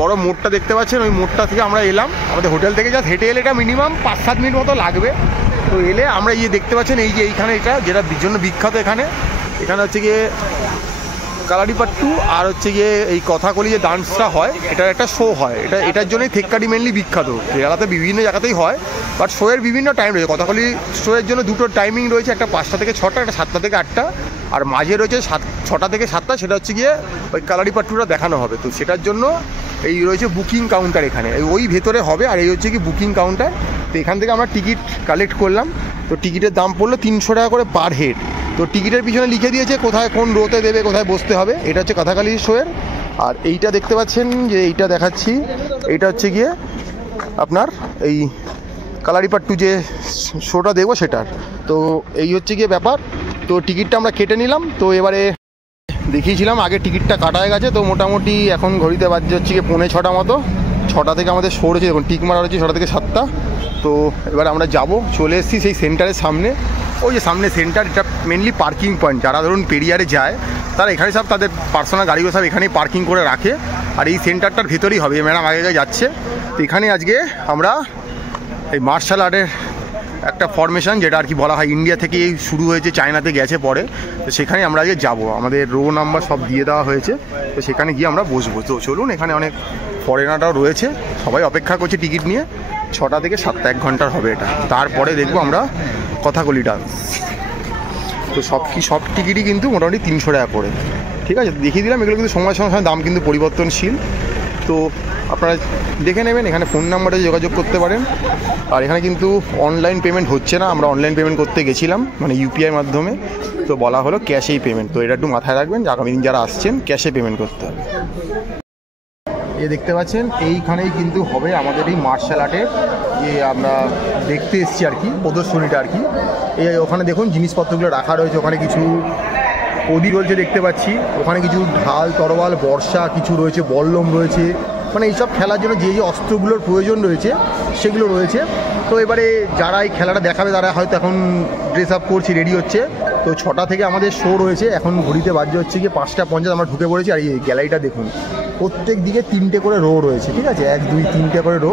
বড় মোড়টা দেখতে পাচ্ছেন, ওই মোড়টা থেকে আমরা এলাম। আমাদের হোটেল থেকে জাস্ট হেঁটে এলে এটা মিনিমাম 5-7 মিনিট মতো লাগবে। তো এলে আমরা দেখতে পাচ্ছেন এই যে এইখানে এটা যেটা জন্য বিখ্যাত, এখানে হচ্ছে গিয়ে কালারিপাট্টু আর হচ্ছে গিয়ে এই কথাকলি যে ডান্সটা হয়, এটার একটা শো হয়। এটার জন্যই থেক্কাটি মেনলি বিখ্যাত। কেরালাতে বিভিন্ন জায়গাতেই হয়, বাট শোয়ের বিভিন্ন টাইম রয়েছে। কথাকলি শোয়ের জন্য দুটো টাইমিং রয়েছে, একটা 5টা থেকে 6টা, একটা 7টা থেকে 8টা, আর মাঝে রয়েছে 6টা থেকে 7টা। সেটা হচ্ছে গিয়ে ওই কালারিপাট্টুটা দেখানো হবে। তো সেটার জন্য এই রয়েছে বুকিং কাউন্টার এখানে, ওই ভেতরে হবে। আর এই হচ্ছে কি বুকিং কাউন্টার। তো এখান থেকে আমরা টিকিট কালেক্ট করলাম। তো টিকিটের দাম পড়লো 300 টাকা করে পার হেড। তো টিকিটের পিছনে লিখে দিয়েছে কোথায় কোন রোতে দেবে, কোথায় বসতে হবে। এটা হচ্ছে কথাকালি শোয়ের। আর এইটা দেখতে পাচ্ছেন যে এইটা দেখাচ্ছি, এইটা হচ্ছে গিয়ে আপনার এই কালারিপাট্টু যে শোটা দেখবো সেটার। তো এই হচ্ছে গিয়ে ব্যাপার। তো টিকিটটা আমরা কেটে নিলাম। তো এবারে দেখিয়েছিলাম আগে টিকিটটা কাটা হয়ে গেছে। তো মোটামুটি এখন ঘড়িতে বাজছে হচ্ছে গিয়ে 5:45 মতো। 6টা থেকে আমাদের শো রয়েছে, এখন টিক মারা রয়েছে 6টা থেকে 7টা। তো এবার আমরা যাব, চলে এসেছি সেই সেন্টারের সামনে। ওই যে সামনে সেন্টার, এটা মেনলি পার্কিং পয়েন্ট। যারা ধরুন পেরিয়ারে যায় তারা এখানে সব তাদের পার্সোনাল গাড়িগুলো সব এখানেই পার্কিং করে রাখে। আর এই সেন্টারটার ভেতরেই হবে। ম্যাডাম আগে যাচ্ছে। তো এখানে আজকে আমরা এই মার্শাল আর্টের একটা ফরমেশন, যেটা আর কি বলা হয় ইন্ডিয়া থেকে শুরু হয়েছে, চায়নাতে গেছে পরে। তো সেখানে আমরা আজকে যাবো। আমাদের রো নাম্বার সব দিয়ে দেওয়া হয়েছে। তো সেখানে গিয়ে আমরা বসবো। তো চলুন, এখানে অনেক ফরেনাররাও রয়েছে, সবাই অপেক্ষা করছে টিকিট নিয়ে। 6টা থেকে 7টা, 1 ঘন্টার হবে এটা। তারপরে দেখবো আমরা কথাকলি ডান্স। তো সব টিকিটই কিন্তু মোটামুটি 300 টাকা করে। ঠিক আছে, দেখিয়ে দিলাম। এগুলো কিন্তু সময়ের সঙ্গে দাম কিন্তু পরিবর্তনশীল। তো আপনারা দেখে নেবেন, এখানে ফোন নাম্বারে যোগাযোগ করতে পারেন। আর এখানে কিন্তু অনলাইন পেমেন্ট হচ্ছে না। আমরা অনলাইন পেমেন্ট করতে গেছিলাম, মানে ইউপিআই মাধ্যমে। তো বলা হলো ক্যাশেই পেমেন্ট। তো এটা একটু মাথায় রাখবেন যে আগামী দিন যারা আসছেন ক্যাশে পেমেন্ট করতে হবে। দেখতে পাচ্ছেন এইখানেই কিন্তু হবে আমাদের এই মার্শাল আর্টের যে আমরা দেখতে এসেছি আর কি, প্রদর্শনীটা আর কি। এই ওখানে দেখুন জিনিসপত্রগুলো রাখা রয়েছে। ওখানে কিছু প্রদীপ রয়েছে দেখতে পাচ্ছি। ওখানে কিছু ঢাল, তরোয়াল, বর্ষা কিছু রয়েছে, বল্লম রয়েছে। মানে এইসব খেলার জন্য যে অস্ত্রগুলোর প্রয়োজন রয়েছে সেগুলো রয়েছে। তো এবারে যারা এই খেলাটা দেখাবে তারা হয়তো এখন ড্রেস আপ করছে, রেডি হচ্ছে। তো 6টা থেকে আমাদের শো রয়েছে। এখন ঘড়িতে বাজছে হচ্ছে গিয়ে 5:50। আমরা ঢুকে পড়েছি। আর এই গ্যালারিটা দেখুন, প্রত্যেক দিকে 3টে করে রো রয়েছে। ঠিক আছে, 1, 2, 3টে করে রো।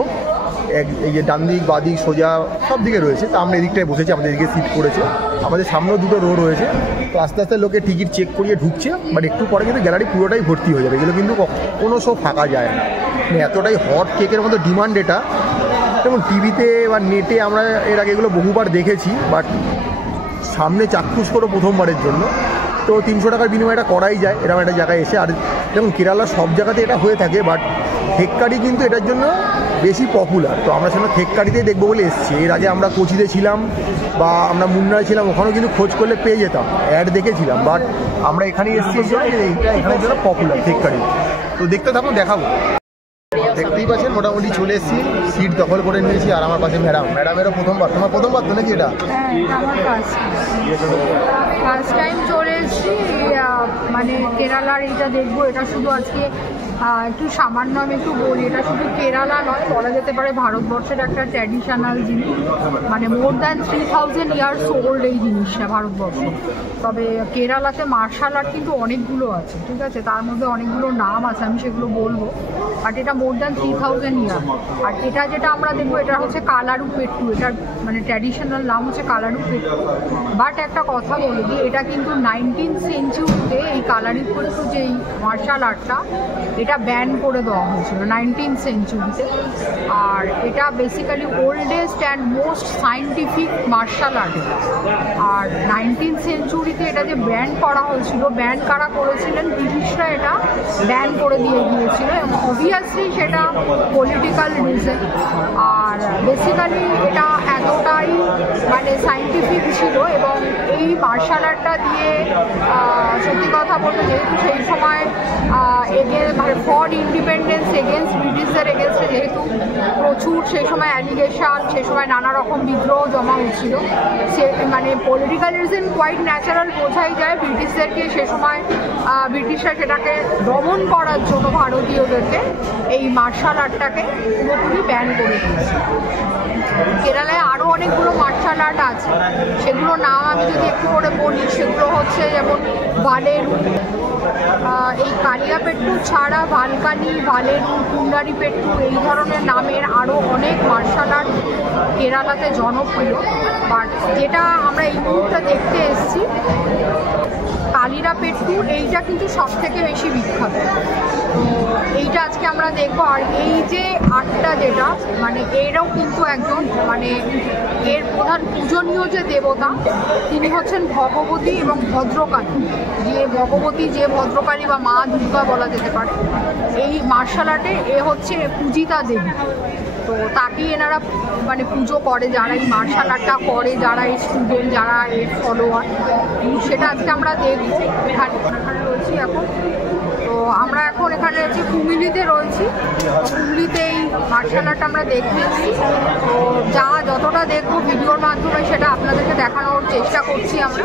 এই যে ডান দিক, বাঁ দিক, সোজা সব দিকে রয়েছে। তো আমরা এদিকটায় বসেছি, আমাদের এদিকে সিট পড়েছে। আমাদের সামনেও 2টো রো রয়েছে। তো আস্তে আস্তে লোকে টিকিট চেক করিয়ে ঢুকছে। বাট একটু পরে কিন্তু গ্যালারি পুরোটাই ভর্তি হয়ে যাবে। এগুলো কিন্তু কোনো শো ফাঁকা যায় না। মানে এতটাই হট কেকের মতো ডিমান্ড এটা। যেমন টিভিতে বা নেটে আমরা এর আগে এগুলো বহুবার দেখেছি, বাট সামনে চাক্ষুষ করে প্রথমবারের জন্য। তো 300 টাকার বিনিময়ে এটা করাই যায় এরকম একটা জায়গায় এসে। আর যেমন কেরালার সব জায়গাতে এটা হয়ে থাকে, বাট থেক্কাটি কিন্তু এটার জন্য বেশি পপুলার। তো আমরা সেখানে থেক্কাটিতেই দেখবো বলে এসেছি। এর আগে আমরা কোচিতে ছিলাম বা আমরা মুন্নায় ছিলাম, ওখানেও কিন্তু খোঁজ করলে পেয়ে যেতাম, অ্যাড দেখেছিলাম। বাট আমরা এখানেই এসেছি এই জন্য, এইটা এখানের জন্য পপুলার থেক্কাটি। তো দেখতে থাকুন, দেখাবো। দেখতেই পাচ্ছেন মোটামুটি চলে এসেছি, সিট দখল করে নিয়েছি। আর আমার পাশে ম্যাডামেরও প্রথমবার। তোমার প্রথমবার তো নাকি এটা? আমার ফার্স্ট টাইম চলে এসেছি। মানে কেরালার এইটা দেখবো। এটা শুধু আজকে একটু সামান্য আমি একটু বলি, এটা শুধু কেরালা নয়, বলা যেতে পারে ভারতবর্ষের একটা ট্র্যাডিশনাল জিনিস। মানে মোর দ্যান 3000 ইয়ার্স ওল্ড এই জিনিসটা ভারতবর্ষে। তবে কেরালাতে মার্শাল আর্ট কিন্তু অনেকগুলো আছে। ঠিক আছে, তার মধ্যে অনেকগুলো নাম আছে, আমি সেগুলো বলবো। বাট এটা মোর দ্যান 3000 ইয়ার। আর এটা যেটা আমরা দেখবো, এটা হচ্ছে কালারুপেট্টু। এটার মানে ট্র্যাডিশনাল নাম হচ্ছে কালারুপেট্টু। বাট একটা কথা বলে দিই, এটা কিন্তু 19th সেঞ্চুরিতে এই কালারুপেট্টু যে মার্শাল আর্টটা, এটা ব্যান করে দেওয়া হয়েছিল 19th সেঞ্চুরিতে। আর এটা basically oldest and most scientific martial art. আর 19th সেঞ্চুরিতে এটা যে ব্যান করা হয়েছিল, ব্যান কারা করেছিলেন? ব্রিটিশরা এটা ব্যান করে দিয়ে গিয়েছিল। এবং অবভিয়াসলি সেটা পলিটিক্যাল রিজন। আর বেসিক্যালি এটা এতটাই মানে সায়েন্টিফিক ছিল। এবং এই মার্শাল আর্টটা দিয়ে সত্যি কথা বলতে, যেহেতু সেই সময় ফর ইন্ডিপেন্ডেন্স এগেনস্ট ব্রিটিশদের এগেনস্টে যেহেতু প্রচুর সেই সময় অ্যালিগেশন, সেই সময় নানা রকম বিদ্রোহ জমা হচ্ছিল, সে মানে পলিটিক্যাল রিজন কোয়াইট ন্যাচারাল বোঝাই যায়। ব্রিটিশদেরকে সে সময় ব্রিটিশরা সেটাকে দমন করার জন্য ভারতীয়দেরকে এই মার্শাল আর্টটাকে পুরোপুরি ব্যান করে দিয়েছে। কেরালায় আরও অনেকগুলো মার্শাল আর্ট আছে, সেগুলোর নাম আমি যদি একটু করে বলি, সেগুলো হচ্ছে যেমন ভালেরু। এই কালিয়াপেট্টু ছাড়া ভালকানি, ভালেরু, কুন্ডারিপেট্টু এই ধরনের নামের আরও অনেক মার্শাল আর্ট কেরালাতে জনপ্রিয়। বাট যেটা আমরা এই মুহূর্তে দেখতে এসেছি কালিরাপেট্টু, এইটা কিন্তু সব থেকে বেশি বিখ্যাত। তো এইটা আজকে আমরা দেখবো। আর এই যে আর্টটা যেটা মানে এরাও কিন্তু একজন মানে এর প্রধান পূজনীয় যে দেবতা তিনি হচ্ছেন ভগবতী এবং ভদ্রকালী। যে ভগবতী, যে ভদ্রকালী বা মা দুর্গা বলা যেতে পারে। এই মার্শাল আর্টে এ হচ্ছে পূজিতা দেবী। তো তাকেই এনারা মানে পুজো করে, যারা এই মার্শাল আর্টটা করে, যারা এই স্টুডেন্ট, যারা এর ফলোয়ার, সেটা আজকে আমরা দেখবো। এখানে রয়েছি এখন। তো আমরা এখন এখানে রয়েছি কুমিলিতে রয়েছি। কুমিলিতে এই মার্শাল আর্ট আমরা দেখেছি। তো যতটা দেখবো ভিডিওর মাধ্যমে সেটা আপনাদেরকে দেখানোর চেষ্টা করছি আমরা।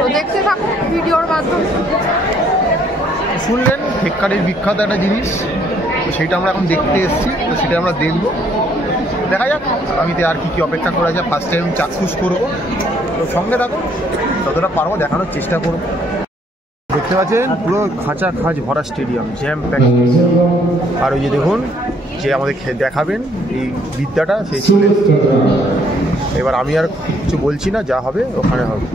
তো দেখতে থাকুন ভিডিওর মাধ্যমে। শুনলেন থেক্কারির বিখ্যাত একটা জিনিস, তো সেইটা আমরা এখন দেখতে এসেছি। তো সেটা আমরা দেখবো, দেখা যাক আমিতে আর কি অপেক্ষা করা যায়। ফার্স্ট টাইম চাক্ষুষ করবো, তো সঙ্গে থাকুন, যতটা পারবো দেখানোর চেষ্টা করবো। দেখতে পাচ্ছেন পুরো খাঁচা খাঁচ ভরা স্টেডিয়াম, জ্যাম প্যাক। আর ওই যে দেখুন যে আমাদের দেখাবেন এই বিদ্যাটা, সেই চলে এসেছে। এবার আমি আর কিছু বলছি না, যা হবে ওখানে হবে।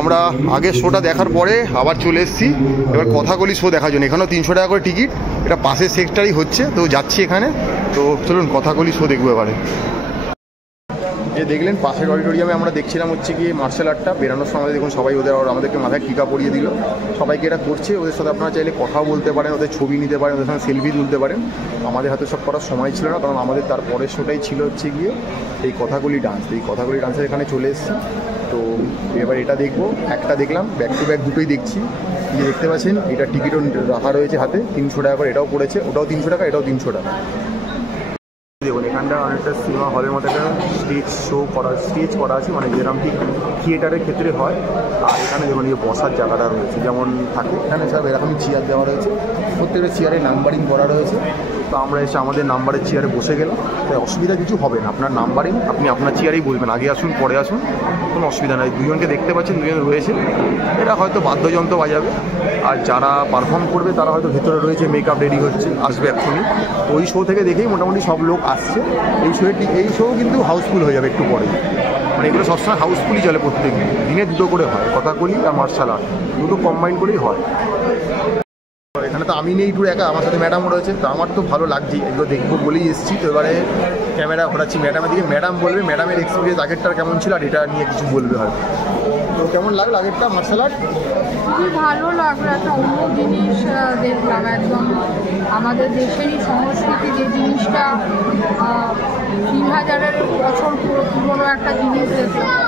আমরা আগের শোটা দেখার পরে আবার চলে এসেছি এবার কথাকলি শো দেখার জন্য। এখানেও 300 টাকা করে টিকিট, এটা পাশের সেক্টরেই হচ্ছে, তো যাচ্ছি এখানে। তো চলুন কথাকলি শো দেখবো এবারে। যে দেখলেন পাশের অডিটোরিয়ামে আমরা দেখছিলাম হচ্ছে গিয়ে মার্শাল আর্টটা। বেরানোর সময় দেখুন সবাই আমাদেরকে মাথায় টিকা পরিয়ে দিল, সবাইকে এটা করছে। ওদের সাথে আপনারা চাইলে কথাও বলতে পারেন, ওদের ছবি নিতে পারেন, ওদের সঙ্গে সেলফি তুলতে পারেন। আমাদের হাতে সব করার সময় ছিল না, কারণ আমাদের তার পরের শোটাই ছিল হচ্ছে গিয়ে এই কথাকলি ডান্স। এই কথাকলি ডান্সের এখানে চলে এসেছি। তো এবার এটা দেখবো, একটা দেখলাম, ব্যাক টু ব্যাক দুটোই দেখছি। যে দেখতে পাচ্ছেন এটা টিকিটও রাখা রয়েছে হাতে, 300 টাকা করে। এটাও পড়েছে, ওটাও 300 টাকা, এটাও 300 টাকা। দেখুন এখানটা অনেকটা সিনেমা হলের মতো একটা স্টেজ করা আছে, মানে যেরকম ঠিক থিয়েটারের ক্ষেত্রে হয়। আর এখানে দেখুন এই বসার জায়গাটা রয়েছে যেমন থাকে, এখানে সব এরকমই চেয়ার দেওয়া রয়েছে, প্রত্যেকটা চেয়ারে নাম্বারিং করা রয়েছে। তো আমরা এসে আমাদের নাম্বারের চেয়ারে বসে গেলাম, তাই অসুবিধা কিছু হবে না। আপনার নাম্বারিং, আপনি আপনার চেয়ারেই বসবেন, আগে আসুন পরে আসুন, কোনো অসুবিধা নেই। দুজনকে দেখতে পাচ্ছেন, দুজন রয়েছে, এরা হয়তো বাদ্যযন্ত্র বাজাবে। আর যারা পারফর্ম করবে তারা হয়তো ভেতরে রয়েছে, মেকআপ রেডি হচ্ছে, আসবে এক্ষুনি। তো ওই শো থেকে দেখেই মোটামুটি সব লোক আসছে। এই শো কিন্তু হাউসফুল হয়ে যাবে একটু পরে, মানে এগুলো সবসময় হাউসফুলই চলে, প্রত্যেক দিনে দুটো করে হয়, কথাকলি আর মার্শাল আর্ট দুটো কম্বাইন করেই হয়। এখানে তো আমি নেই, টুর একা, আমার সাথে ম্যাডামও রয়েছে। তো আমার তো ভালো লাগছেই, এগুলো দেখবো বলেই এসেছি। তো এবারে ক্যামেরা ঘোরাচ্ছি ম্যাডামের দিকে, ম্যাডাম বলবে ম্যাডামের এক্সপিরিয়েন্স আগেরটার কেমন ছিল আর এটা নিয়ে কিছু বলবে হয়তো। তো কেমন লাগলো আগেরটা মার্শাল আর্ট? খুবই ভালো লাগলো, একটা অন্য জিনিস দেখলাম, একদম আমাদের দেশেরই সংস্কৃতি, যে জিনিসটা 3000 বছর পুরনো একটা জিনিস দেখলাম,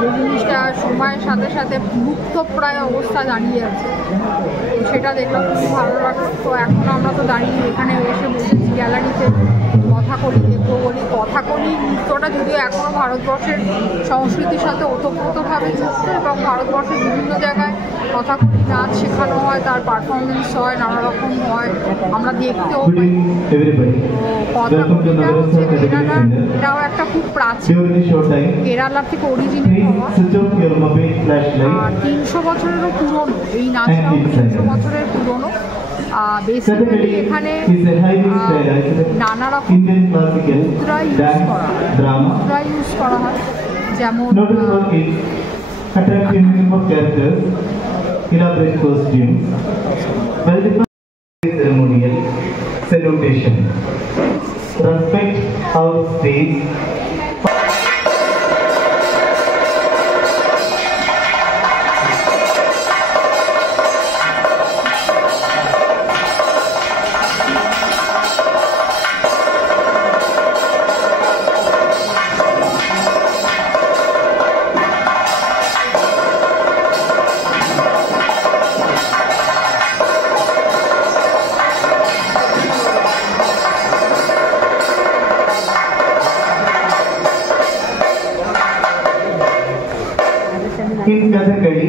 যে জিনিসটা সময়ের সাথে সাথে লুপ্তপ্রায় অবস্থা দাঁড়িয়ে আছে। তো সেটা দেখলাম, খুবই ভালো লাগলো। তো এখন আমরা তো দাঁড়িয়ে এখানে এসে বসেছি গ্যালারিতে, কথাকলি দেখবো বলি। কথাকলি নৃত্যটা যদিও এখনও ভারতবর্ষের সংস্কৃতির সাথে ওতপ্রোতভাবে যুক্ত, এবং ভারতবর্ষের বিভিন্ন জায়গায় কথাকলি নাচ শেখানো হয়, তার পারফরমেন্স হয়, নানা রকম হয়, আমরা দেখতেও পাই। কথাকলিটা হচ্ছে কেরালার, এটাও একটা খুব প্রাচীন, কেরালার থেকে অরিজিনেট হওয়া, আর 300 বছরেরও পুরনো। এই নাচটাও 300 বছরের পুরনো। বেসিক্যালি এখানে নানা রকম মুদ্রা ইউজ করা হয়, যেমন respect our space. In Kathakali,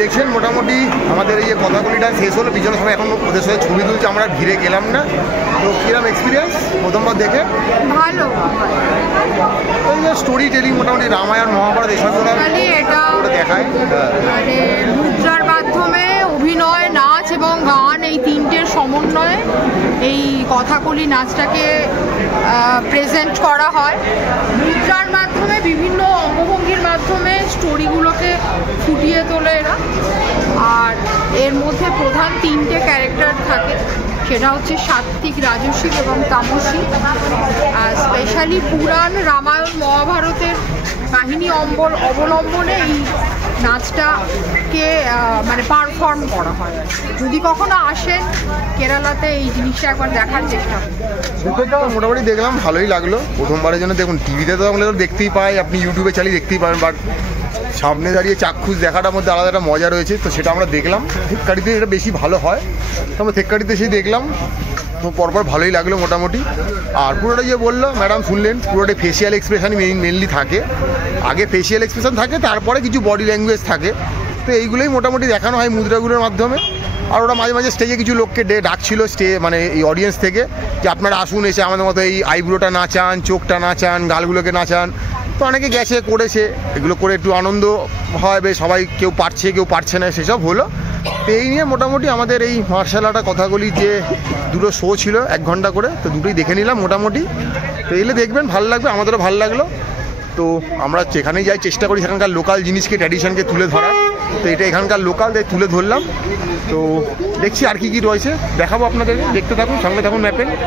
দেখছেন মোটামুটি আমাদের এই যে কথাগুলিটা শেষ হলো, পিছনে সবাই এখন ওদের সাথে ছবি তুলছে, আমরা ভিড়ে গেলাম না। তো কিরকম এক্সপিরিয়েন্স প্রথমবার দেখে? ভালো। ওই যে স্টোরি টেলিং মোটামুটি রামায়ণ মহাভারত এসব এটা দেখায়, মানে মুদ্রার মাধ্যমে অভিনয়, নাচ এবং গান এই তিনটের সমন্বয়ে এই কথাকলি নাচটাকে প্রেজেন্ট করা হয়। মুদ্রার মাধ্যমে বিভিন্ন অঙ্গভঙ্গির মাধ্যমে স্টোরিগুলোকে ফুটিয়ে তোলে এরা। আর এর মধ্যে প্রধান তিনটে ক্যারেক্টার থাকে, সেটা হচ্ছে সাত্ত্বিক, রাজসিক এবং তামসিক। আর স্পেশালি পুরাণ, রামায়ণ, মহাভারতের কাহিনী অবলম্বনে এই নাচটাকে মানে পারফর্ম করা হয়। যদি কখনো আসেন কেরালাতে এই জিনিসটা একবার দেখার চেষ্টা করুন। মোটামুটি দেখলাম, ভালোই লাগলো প্রথমবারের জন্য। দেখুন টিভিতে তো আমরা দেখতেই পাই, আপনি ইউটিউবে চালিয়ে দেখতেই পারেন, বাট সামনে দাঁড়িয়ে চাক্ষুষ দেখাটার মধ্যে আলাদা একটা মজা রয়েছে। তো সেটা আমরা দেখলাম, থেক্কাটিতে এটা বেশি ভালো হয়। তো আমরা থেক্কাটিতে সেই দেখলাম, তো পরপর ভালোই লাগলো মোটামুটি। আর পুরোটা যে বললো ম্যাডাম শুনলেন, পুরোটাই ফেসিয়াল এক্সপ্রেশনই মেনলি থাকে। আগে ফেসিয়াল এক্সপ্রেশন থাকে, তারপরে কিছু বডি ল্যাঙ্গুয়েজ থাকে। তো এইগুলোই মোটামুটি দেখানো হয় মুদ্রাগুলোর মাধ্যমে। আর ওরা মাঝে মাঝে স্টেজে কিছু লোককে ডাকছিল মানে এই অডিয়েন্স থেকে, যে আপনারা আসুন, এসে আমাদের মতো এই আইব্রোটা নাচান, চোখটা নাচান, গালগুলোকে নাচান। তো অনেকে গেছে, করেছে, এগুলো করে একটু আনন্দ হয়, বেশ সবাই কেউ পারছে কেউ পারছে না, সেসব হলো। তো এই নিয়ে মোটামুটি আমাদের এই মার্শাল আর্ট কথাগুলি যে দুটো শো ছিল 1 ঘন্টা করে, তো দুটোই দেখে নিলাম মোটামুটি। তো এলে দেখবেন, ভালো লাগবে, আমাদেরও ভালো লাগলো। তো আমরা যেখানেই যাই চেষ্টা করি সেখানকার লোকাল জিনিসকে, ট্র্যাডিশনকে তুলে ধরার। তো এটা এখানকার লোকাল, তাই তুলে ধরলাম। তো দেখছি আর কি রয়েছে, দেখাবো আপনাদেরকে, দেখতে থাকুন, সঙ্গে থাকুন ম্যাপেন।